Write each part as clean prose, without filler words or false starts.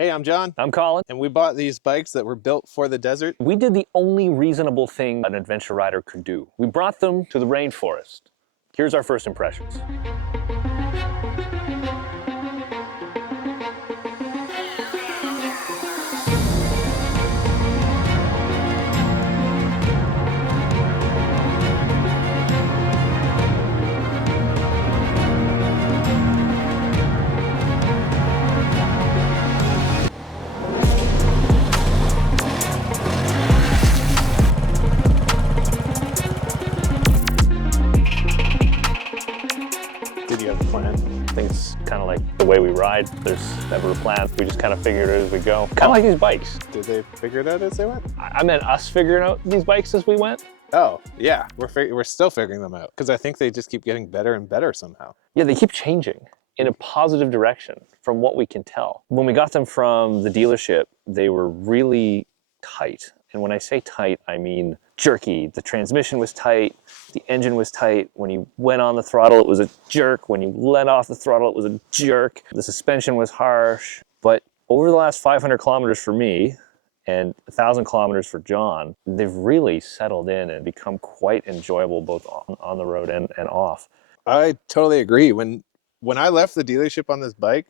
Hey, I'm John, I'm Colin. and we bought these bikes that were built for the desert. We did the only reasonable thing an adventure rider could do. We brought them to the rainforest. Here's our first impressions. Did you have a plan? I think it's kind of like the way we ride. There's never a plan. We just kind of figure it out as we go. Kind of like these bikes. Did they figure it out as they went? I meant us figuring out these bikes as we went. Oh, yeah, we're still figuring them out because I think they just keep getting better and better somehow. Yeah, they keep changing in a positive direction from what we can tell. When we got them from the dealership, they were really tight. And when I say tight, I mean jerky. The transmission was tight, the engine was tight. When you went on the throttle, it was a jerk. When you let off the throttle, it was a jerk. The suspension was harsh. But over the last 500 kilometers for me, and 1,000 kilometers for John, they've really settled in and become quite enjoyable both on the road and off. I totally agree. When I left the dealership on this bike,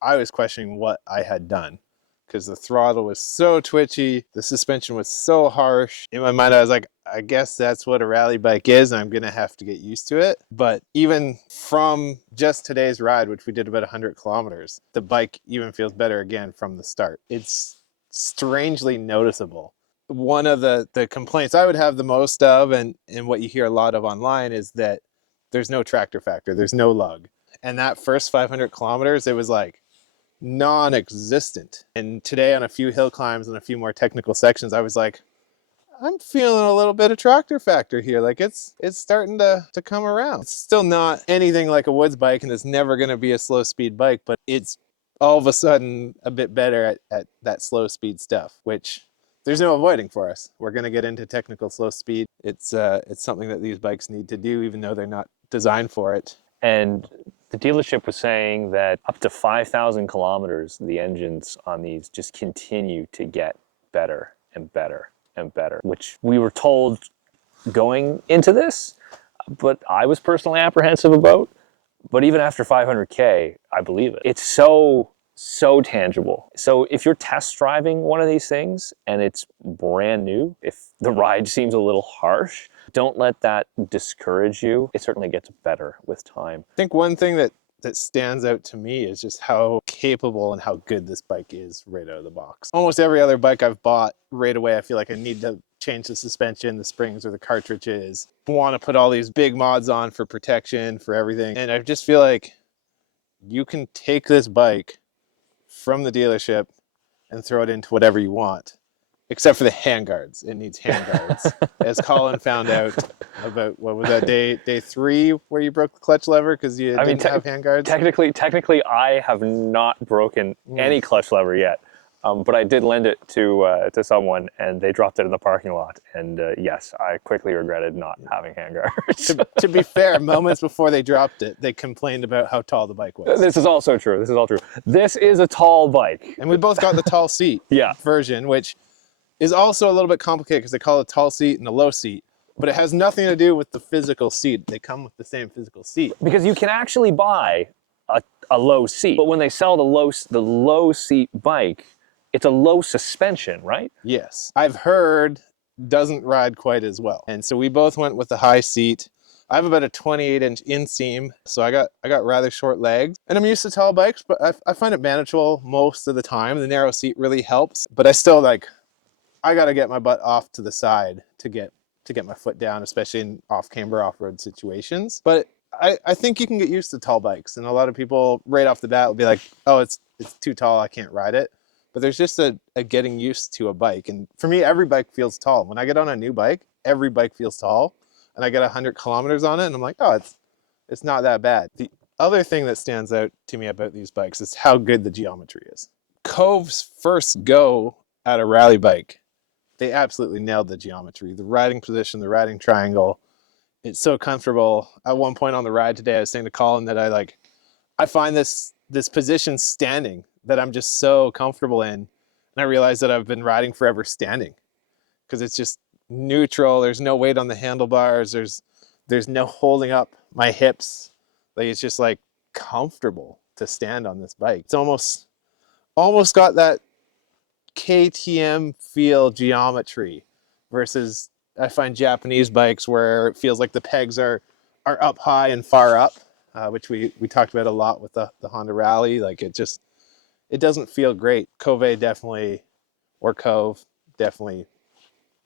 I was questioning what I had done because the throttle was so twitchy, the suspension was so harsh. In my mind, I was like, I guess that's what a rally bike is, and I'm gonna have to get used to it. But even from just today's ride, which we did about 100 kilometers, the bike even feels better again from the start. It's strangely noticeable. One of the complaints I would have the most of, and what you hear a lot of online, is that there's no tractor factor, there's no lug. And that first 500 kilometers, it was like non-existent. And today on a few hill climbs and a few more technical sections, I was like, I'm feeling a little bit of tractor factor here. Like it's starting to come around. It's still not anything like a woods bike, and it's never going to be a slow speed bike, but it's all of a sudden a bit better at that slow speed stuff, which there's no avoiding for us. We're going to get into technical slow speed. It's something that these bikes need to do, even though they're not designed for it. And the dealership was saying that up to 5,000 kilometers, the engines on these just continue to get better and better and better, which we were told going into this, but I was personally apprehensive about. But even after 500K, I believe it. It's so tangible. So if you're test driving one of these things and it's brand new, if the ride seems a little harsh, don't let that discourage you. It certainly gets better with time. I think one thing that stands out to me is just how capable and how good this bike is right out of the box. Almost every other bike I've bought, right away I feel like I need to change the suspension, the springs, or the cartridges. I want to put all these big mods on for protection, for everything. And I just feel like you can take this bike from the dealership and throw it into whatever you want, except for the handguards. It needs handguards. As Colin found out about, what was that, day 3 where you broke the clutch lever because you didn't have handguards? Technically, I have not broken any clutch lever yet. But I did lend it to someone, and they dropped it in the parking lot. And yes, I quickly regretted not having handguards. To be fair, moments before they dropped it, they complained about how tall the bike was. This is also true. This is all true. This is a tall bike. And we both got the tall seat version, which is also a little bit complicated because they call it a tall seat and a low seat. But it has nothing to do with the physical seat. They come with the same physical seat. Because you can actually buy a low seat. But when they sell the low seat bike, it's a low suspension, right? Yes. I've heard doesn't ride quite as well. And so we both went with the high seat. I have about a 28-inch inseam, so I got rather short legs. And I'm used to tall bikes, but I find it manageable most of the time. The narrow seat really helps, but I still I got to get my butt off to the side to get my foot down, especially in off-camber, off-road situations. But I think you can get used to tall bikes, and a lot of people right off the bat will be like, oh, it's too tall, I can't ride it. But there's just a getting used to a bike. And for me, every bike feels tall. When I get on a new bike, every bike feels tall. And I get 100 kilometers on it, and I'm like, oh, it's not that bad. The other thing that stands out to me about these bikes is how good the geometry is. Kove's first go at a rally bike, they absolutely nailed the geometry. The riding position, the riding triangle, it's so comfortable. At one point on the ride today, I was saying to Colin that I find this position standing that I'm just so comfortable in. And I realized that I've been riding forever standing because it's just neutral. There's no weight on the handlebars. There's no holding up my hips. Like it's just like comfortable to stand on this bike. It's almost got that KTM feel geometry versus I find Japanese bikes where it feels like the pegs are up high and far up, which we talked about a lot with the Honda Rally. Like it doesn't feel great. Kove definitely, or Kove definitely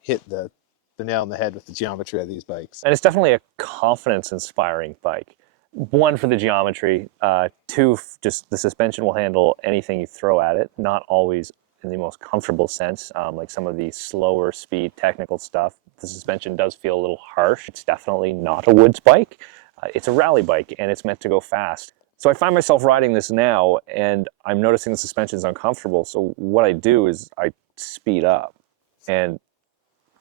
hit the nail on the head with the geometry of these bikes. And it's definitely a confidence-inspiring bike. One, for the geometry. Two, just the suspension will handle anything you throw at it. Not always in the most comfortable sense, like some of the slower speed technical stuff. The suspension does feel a little harsh. It's definitely not a woods bike. It's a rally bike, and it's meant to go fast. So I find myself riding this now, and I'm noticing the suspension is uncomfortable. So what I do is I speed up, and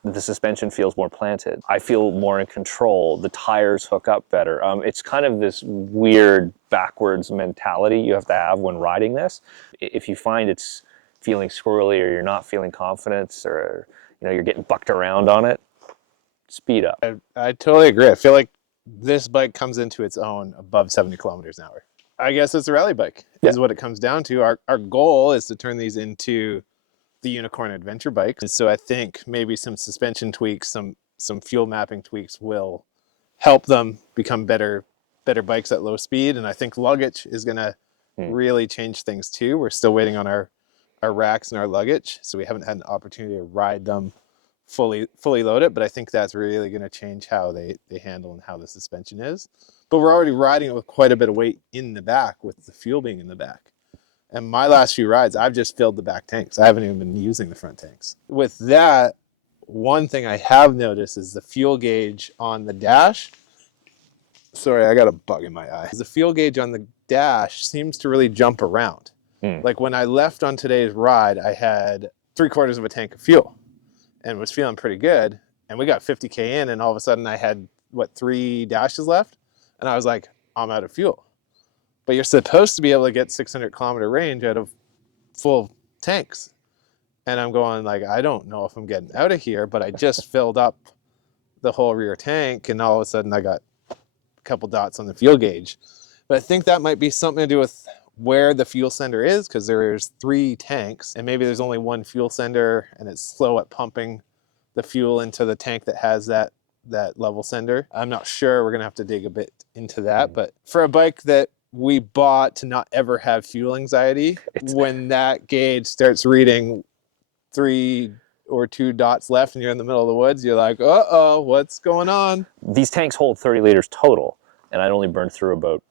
the suspension feels more planted. I feel more in control. The tires hook up better. It's kind of this weird backwards mentality you have to have when riding this. If you find it's feeling squirrely, or you're not feeling confidence, or you're getting bucked around on it, speed up. I totally agree. I feel like this bike comes into its own above 70 kilometers an hour. I guess it's a rally bike is what it comes down to. Our goal is to turn these into the unicorn adventure bikes. And so I think maybe some suspension tweaks, some fuel mapping tweaks will help them become better bikes at low speed. And I think luggage is going to really change things too. We're still waiting on our racks and our luggage, so we haven't had an opportunity to ride them fully loaded, but I think that's really going to change how they handle and how the suspension is. But we're already riding it with quite a bit of weight in the back with the fuel being in the back. And my last few rides, I've just filled the back tanks. I haven't even been using the front tanks. With that, one thing I have noticed is the fuel gauge on the dash. Sorry, I got a bug in my eye. The fuel gauge on the dash seems to really jump around. Like when I left on today's ride, I had 3/4 of a tank of fuel and was feeling pretty good. And we got 50K in, and all of a sudden I had, 3 dashes left? And I was like, I'm out of fuel. But you're supposed to be able to get 600-kilometer range out of full tanks. And I'm going like, I don't know if I'm getting out of here, but I just filled up the whole rear tank, and all of a sudden I got a couple dots on the fuel gauge. But I think that might be something to do with where the fuel sender is, because there's 3 tanks, and maybe there's only one fuel sender, and it's slow at pumping the fuel into the tank that has that level sender. I'm not sure. We're going to have to dig a bit into that. But for a bike that we bought to not ever have fuel anxiety, when that gauge starts reading 3 or 2 dots left and you're in the middle of the woods, you're like, uh-oh, what's going on? These tanks hold 30 liters total, and I'd only burned through about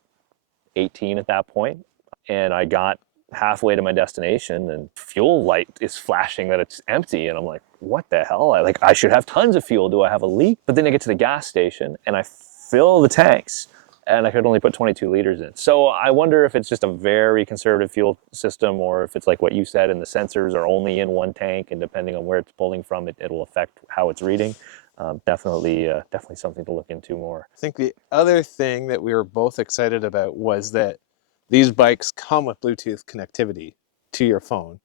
18 at that point. And I got halfway to my destination, and fuel light is flashing that it's empty, and I'm like, what the hell? I should have tons of fuel. Do I have a leak? But then I get to the gas station and I fill the tanks, and I could only put 22 liters in. So I wonder if it's just a very conservative fuel system, or if it's like what you said, and the sensors are only in one tank, and depending on where it's pulling from, it'll affect how it's reading. Definitely something to look into more. I think the other thing that we were both excited about was that these bikes come with Bluetooth connectivity to your phone,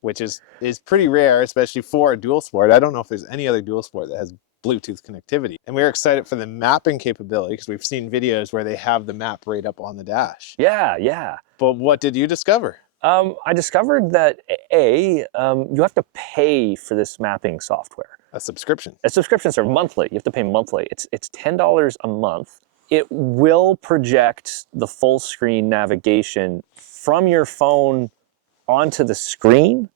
which is pretty rare, especially for a dual sport. I don't know if there's any other dual sport that has Bluetooth connectivity. And we were excited for the mapping capability, because we've seen videos where they have the map right up on the dash. Yeah. But what did you discover? I discovered that you have to pay for this mapping software. A subscription. A subscription service, monthly. You have to pay monthly. It's $10 a month. It will project the full screen navigation from your phone onto the screen,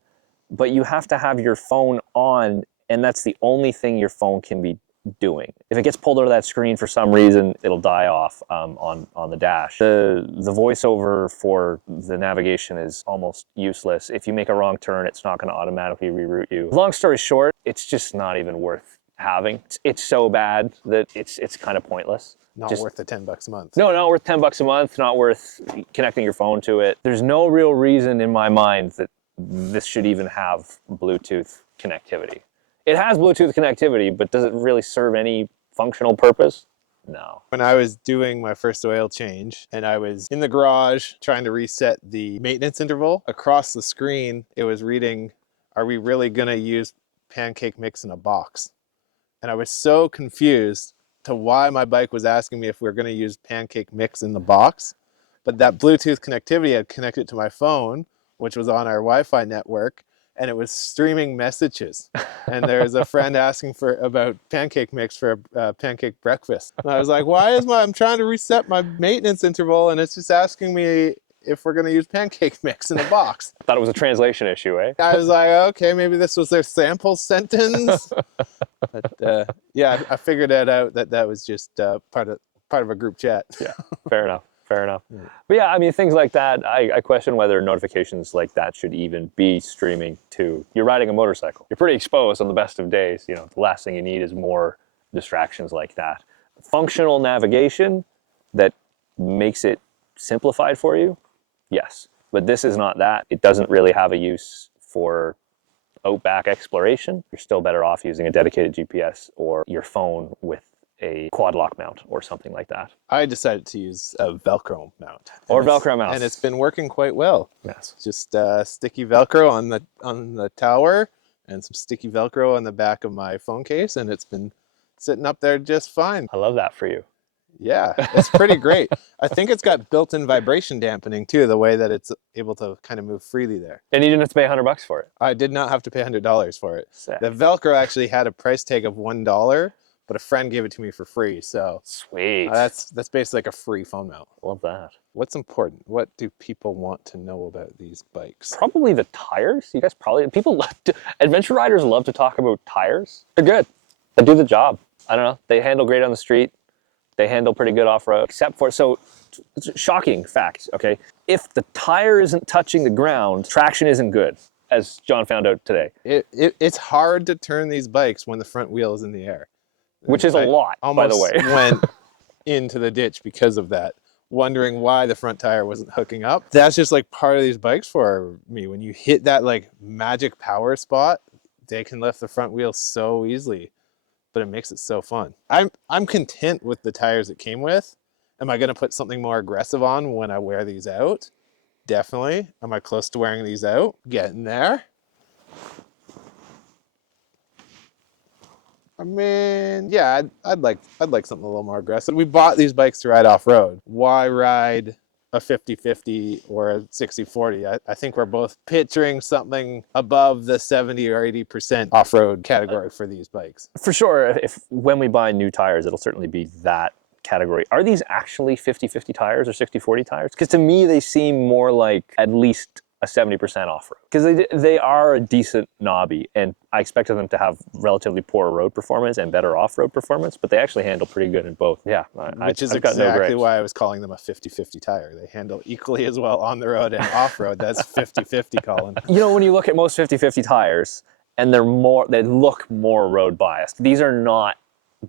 but you have to have your phone on, and that's the only thing your phone can be doing. If it gets pulled out of that screen for some reason, it'll die off on the dash. The voiceover for the navigation is almost useless. If you make a wrong turn, it's not going to automatically reroute you. Long story short, it's just not even worth having. It's so bad that it's kind of pointless. Not worth the $10 a month. No, not worth $10 a month, not worth connecting your phone to it. There's no real reason in my mind that this should even have Bluetooth connectivity. It has Bluetooth connectivity, but does it really serve any functional purpose? No. When I was doing my first oil change and I was in the garage trying to reset the maintenance interval, across the screen, it was reading, are we really going to use pancake mix in a box? And I was so confused to why my bike was asking me if we were going to use pancake mix in the box. But that Bluetooth connectivity had connected to my phone, which was on our Wi-Fi network, and it was streaming messages. And there was a friend asking about pancake mix for a pancake breakfast. And I was like, I'm trying to reset my maintenance interval and it's just asking me if we're going to use pancake mix in the box. Thought it was a translation issue, eh? I was like, okay, maybe this was their sample sentence. But yeah, I figured that out, that was just part of a group chat. Yeah, fair enough. Fair enough. But yeah, I mean, things like that, I question whether notifications like that should even be streaming to, you're riding a motorcycle. You're pretty exposed on the best of days. You know, the last thing you need is more distractions like that. Functional navigation that makes it simplified for you, yes. But this is not that. It doesn't really have a use for outback exploration. You're still better off using a dedicated GPS or your phone with a quad lock mount or something like that. I decided to use a Velcro mount. Or Velcro mount. And it's been working quite well. Yes. Just sticky Velcro on the tower and some sticky Velcro on the back of my phone case, and it's been sitting up there just fine. I love that for you. Yeah, it's pretty great. I think it's got built-in vibration dampening too, the way that it's able to kind of move freely there. And you didn't have to pay $100 for it. I did not have to pay $100 for it. Sick. The Velcro actually had a price tag of $1, but a friend gave it to me for free. So sweet. That's basically like a free phone mount. Love that. What's important? What do people want to know about these bikes? Probably the tires. You guys adventure riders love to talk about tires. They're good. They do the job. I don't know. They handle great on the street. They handle pretty good off-road, except for, so shocking fact, okay? If the tire isn't touching the ground, traction isn't good, as John found out today. It's hard to turn these bikes when the front wheel is in the air. Which is a lot, by the way. I almost went into the ditch because of that, wondering why the front tire wasn't hooking up. That's just like part of these bikes for me. When you hit that like magic power spot, they can lift the front wheel so easily, but it makes it so fun. I'm content with the tires it came with. Am I gonna put something more aggressive on when I wear these out? Definitely. Am I close to wearing these out? Getting there. I mean, yeah, I'd like something a little more aggressive. We bought these bikes to ride off-road. Why ride a 50-50 or a 60-40? I think we're both picturing something above the 70 or 80% off-road category for these bikes. For sure, when we buy new tires, it'll certainly be that category. Are these actually 50-50 tires or 60-40 tires? Because to me, they seem more like at least a 70% off-road. Because they are a decent knobby, and I expected them to have relatively poor road performance and better off-road performance, but they actually handle pretty good in both. Yeah, which is exactly why I was calling them a 50-50 tire. They handle equally as well on the road and off-road. That's 50-50, Colin. You know, when you look at most 50-50 tires, and they look more road biased. These are not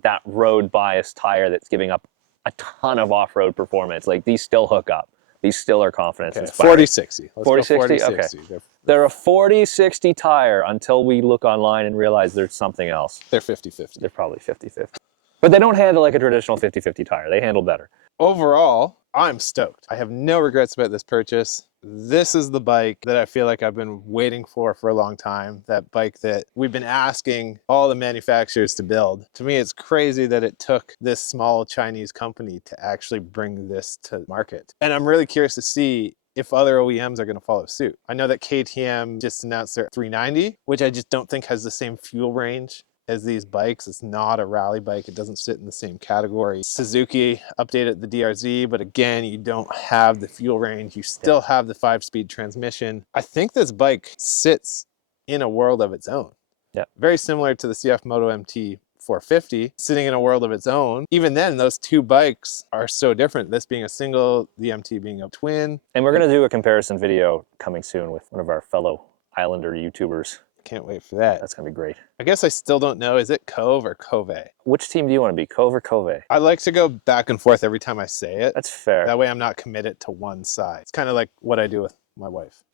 that road biased tire that's giving up a ton of off-road performance. Like, these still hook up. These still are confidence inspiring. 40-60. 40-60? Okay. They're a 40-60 tire until we look online and realize there's something else. They're 50-50. They're probably 50-50. But they don't handle like a traditional 50-50 tire. They handle better. Overall, I'm stoked. I have no regrets about this purchase. This is the bike that I feel like I've been waiting for a long time. That bike that we've been asking all the manufacturers to build. To me, it's crazy that it took this small Chinese company to actually bring this to market. And I'm really curious to see if other OEMs are going to follow suit. I know that KTM just announced their 390, which I just don't think has the same fuel range as these bikes. It's not a rally bike. It doesn't sit in the same category. Suzuki updated the DRZ, but again, you don't have the fuel range. You still have the 5-speed transmission. I think this bike sits in a world of its own. Yeah. Very similar to the CF Moto MT 450, sitting in a world of its own. Even then, those two bikes are so different. This being a single, the MT being a twin. And we're going to do a comparison video coming soon with one of our fellow Islander YouTubers. Can't wait for that. That's gonna be great. I guess I still don't know. Is it Kove or Kove? Which team do you want to be, Kove or Kove? I like to go back and forth every time I say it. That's fair. That way I'm not committed to one side. It's kind of like what I do with my wife.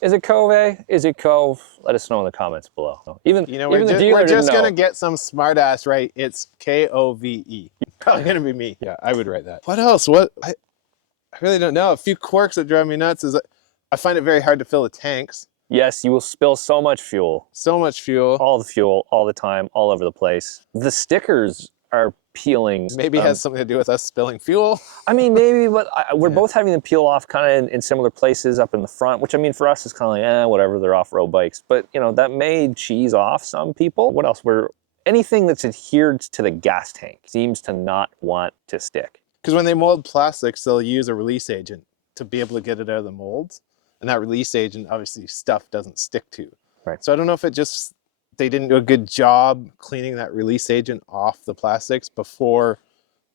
Is it Kove? Is it Kove? Let us know in the comments below. Even the dealer we're just didn't know. gonna get some smart ass right. It's Kove. probably going to be me. Yeah, I would write that. What else? I really don't know. A few quirks that drive me nuts is that I find it very hard to fill the tanks. Yes, you will spill so much fuel. So much fuel. All the fuel, all the time, all over the place. The stickers are peeling. Maybe it has something to do with us spilling fuel. I mean, maybe, but we're both having them peel off kind of in similar places up in the front, which I mean, for us is kind of like, whatever, they're off-road bikes. But, you know, that may cheese off some people. What else? Anything that's adhered to the gas tank seems to not want to stick. Because when they mold plastics, they'll use a release agent to be able to get it out of the molds. And that release agent, obviously, stuff doesn't stick to. Right. So I don't know if they didn't do a good job cleaning that release agent off the plastics before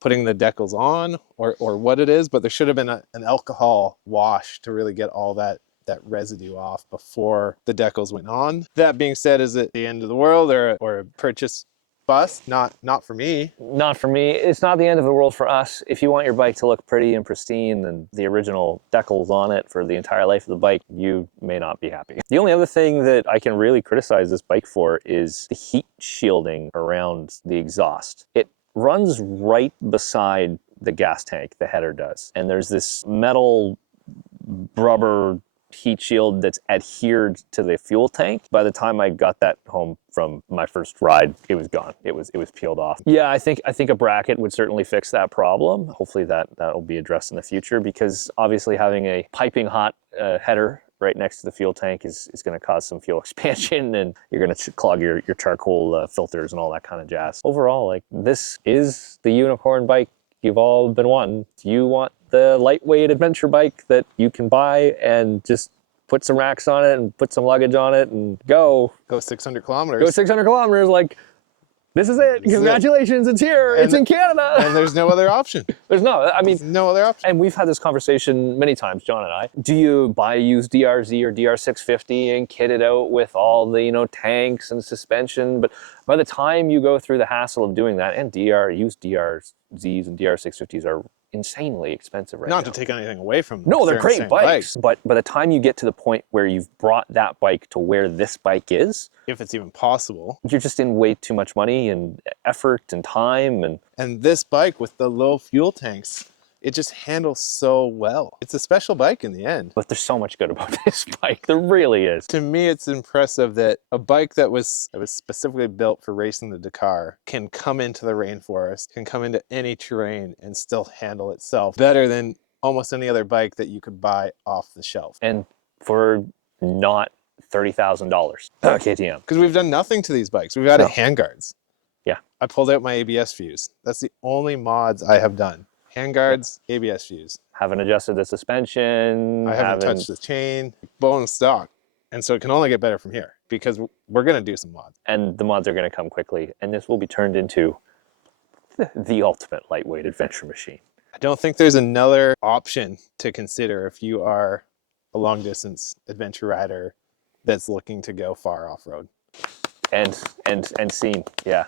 putting the decals on, or what it is, but there should have been an alcohol wash to really get all that residue off before the decals went on. That being said, is it the end of the world or a purchase bust? Not for me. Not for me. It's not the end of the world for us. If you want your bike to look pretty and pristine and the original decals on it for the entire life of the bike, you may not be happy. The only other thing that I can really criticize this bike for is the heat shielding around the exhaust. It runs right beside the gas tank, the header does. And there's this metal rubber heat shield that's adhered to the fuel tank. By the time I got that home from my first ride, it was gone. It was peeled off. Yeah, I think a bracket would certainly fix that problem. Hopefully that'll be addressed in the future, because obviously having a piping hot header right next to the fuel tank is going to cause some fuel expansion, and you're going to clog your charcoal filters and all that kind of jazz. Overall, like, this is the unicorn bike you've all been wanting. You want the lightweight adventure bike that you can buy and just put some racks on it and put some luggage on it and go. Go 600 kilometers. Go 600 kilometers. Like, this is it. Congratulations, it's here. It's in Canada. And there's no other option. There's no other option. And we've had this conversation many times, John and I. Do you buy a used DRZ or DR650 and kit it out with all the, you know, tanks and suspension? But by the time you go through the hassle of doing that, and used DRZs and DR650s are insanely expensive right now. Not to take anything away from them. No, they're great bikes. But by the time you get to the point where you've brought that bike to where this bike is, if it's even possible, you're just in way too much money and effort and time. And this bike with the low fuel tanks, it just handles so well. It's a special bike in the end. But there's so much good about this bike. There really is. To me, it's impressive that a bike that was specifically built for racing the Dakar can come into the rainforest, can come into any terrain and still handle itself better than almost any other bike that you could buy off the shelf. And for not $30,000 KTM. Because we've done nothing to these bikes. We've added handguards. Yeah. I pulled out my ABS fuse. That's the only mods I have done. Handguards, ABS fuse. Haven't adjusted the suspension. I haven't touched the chain. Bone stock. And so it can only get better from here, because we're going to do some mods. And the mods are going to come quickly. And this will be turned into the ultimate lightweight adventure machine. I don't think there's another option to consider if you are a long distance adventure rider that's looking to go far off-road. And seen, yeah.